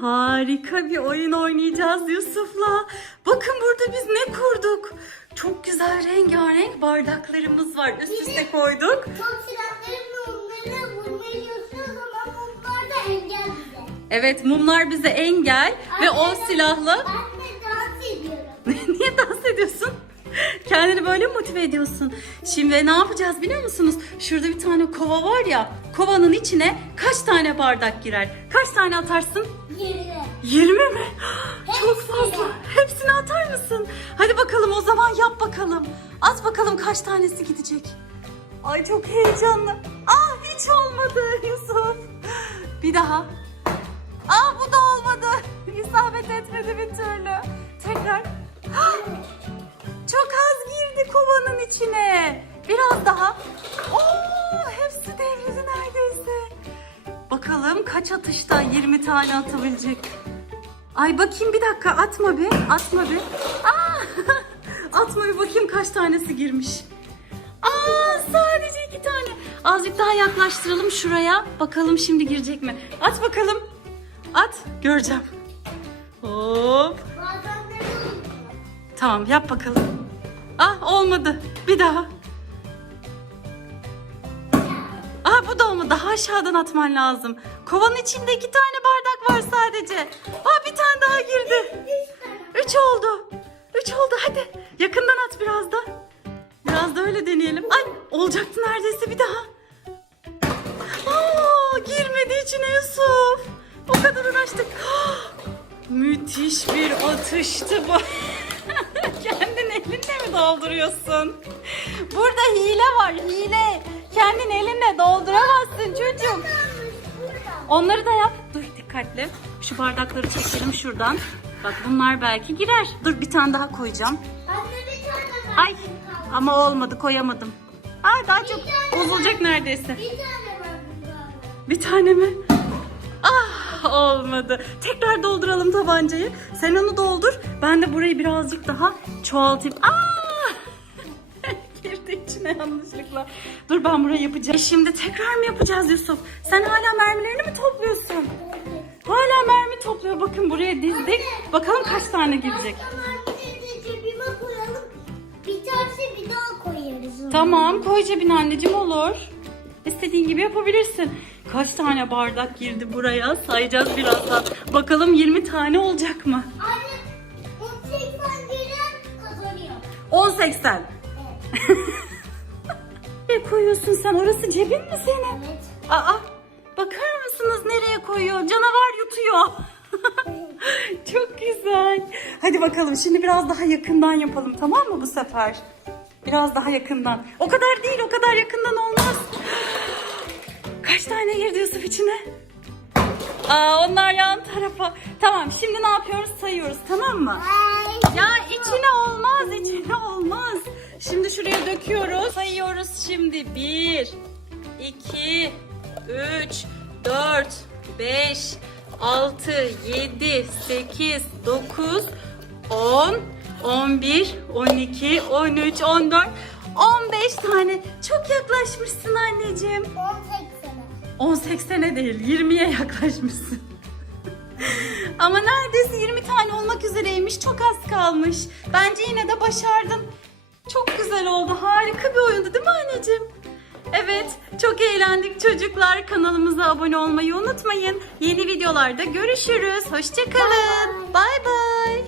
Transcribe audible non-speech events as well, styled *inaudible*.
harika bir oyun oynayacağız Yusuf'la. Bakın burada biz ne kurduk? Çok güzel rengarenk bardaklarımız var. Üst üste koyduk. Top silahlarımla onları vurmaya çalışıyoruz ama bunlar da engel bize. Evet mumlar bize engel ve o Anne, silahla Ben Kendini böyle mi motive ediyorsun? Şimdi ne yapacağız biliyor musunuz? Şurada bir tane kova var ya. Kovanın içine kaç tane bardak girer? Kaç tane atarsın? Yerine. 20 mi? Çok fazla. Hepsini atar mısın? Hadi bakalım o zaman yap bakalım. At bakalım kaç tanesi gidecek. Ay çok heyecanlı. Ah hiç olmadı Yusuf. Bir daha. Aa bu da olmadı. İsabet etmedi bir türlü. Tekrar. Ah, girdi kovanın içine. Biraz daha. Oo, hepsi devrildi neredeyse. Bakalım kaç atışta 20 tane atabilecek. Ay bakayım bir dakika atma bir. Atma bir. Aa, *laughs* atma bir bakayım kaç tanesi girmiş. Aa sadece iki tane. Azıcık daha yaklaştıralım şuraya. Bakalım şimdi girecek mi? At bakalım. At. Göreceğim. Hop. Tamam yap bakalım. Ah olmadı. Bir daha. Ah bu da olmadı. Daha aşağıdan atman lazım. Kovanın içinde iki tane bardak var sadece. Ah bir tane daha girdi. Üç oldu. Üç oldu hadi. Yakından at biraz da. Biraz da öyle deneyelim. Ay olacaktı neredeyse bir daha. Aa, girmedi içine Yusuf. O kadar uğraştık. Ah, Müthiş bir atıştı bu. Dolduruyorsun? Burada hile var hile. Kendin elinle dolduramazsın çocuğum. Onları da yap. Dur dikkatli. Şu bardakları çekelim şuradan. Bak bunlar belki girer. Dur bir tane daha koyacağım. Ay ama olmadı koyamadım. Ay daha çok bozulacak neredeyse. Bir tane mi? Ah olmadı. Tekrar dolduralım tabancayı. Sen onu doldur. Ben de burayı birazcık daha çoğaltayım. Ah! İçine *laughs* yanlışlıkla. Dur ben burayı yapacağım. E şimdi tekrar mı yapacağız Yusuf? Sen hala mermilerini mi topluyorsun? Hala mermi topluyor. Bakın buraya dizdik. Bakalım kaç tane girecek. Markete de cebime koyalım. Biterse bir daha koyarız. Tamam koy cebine anneciğim olur. İstediğin gibi yapabilirsin. Kaç tane bardak girdi buraya sayacağız birazdan. Bakalım 20 tane olacak mı? Anne 18 giren kazanıyor. 10.80. Evet. *laughs* Koyuyorsun sen? Orası cebin mi senin? Evet. Aa bakar mısınız nereye koyuyor? Canavar yutuyor. *laughs* Çok güzel. Hadi bakalım şimdi biraz daha yakından yapalım tamam mı bu sefer? Biraz daha yakından. O kadar değil o kadar yakından olmaz. Kaç tane girdi Yusuf içine? Aa, onlar yan tarafa. Tamam şimdi ne yapıyoruz sayıyoruz tamam mı? Ya içine olmaz. Şimdi şuraya döküyoruz. Sayıyoruz şimdi. 1, 2, 3, 4, 5, 6, 7, 8, 9, 10, 11, 12, 13, 14, 15 tane. Çok yaklaşmışsın anneciğim. 18 sene. 18'e değil 20'ye yaklaşmışsın. Ama neredeyse 20 tane olmak üzereymiş. Çok az kalmış. Bence yine de başardın. Çok güzel oldu. Harika bir oyundu değil mi anneciğim? Evet, çok eğlendik çocuklar. Kanalımıza abone olmayı unutmayın. Yeni videolarda görüşürüz. Hoşçakalın. Bye.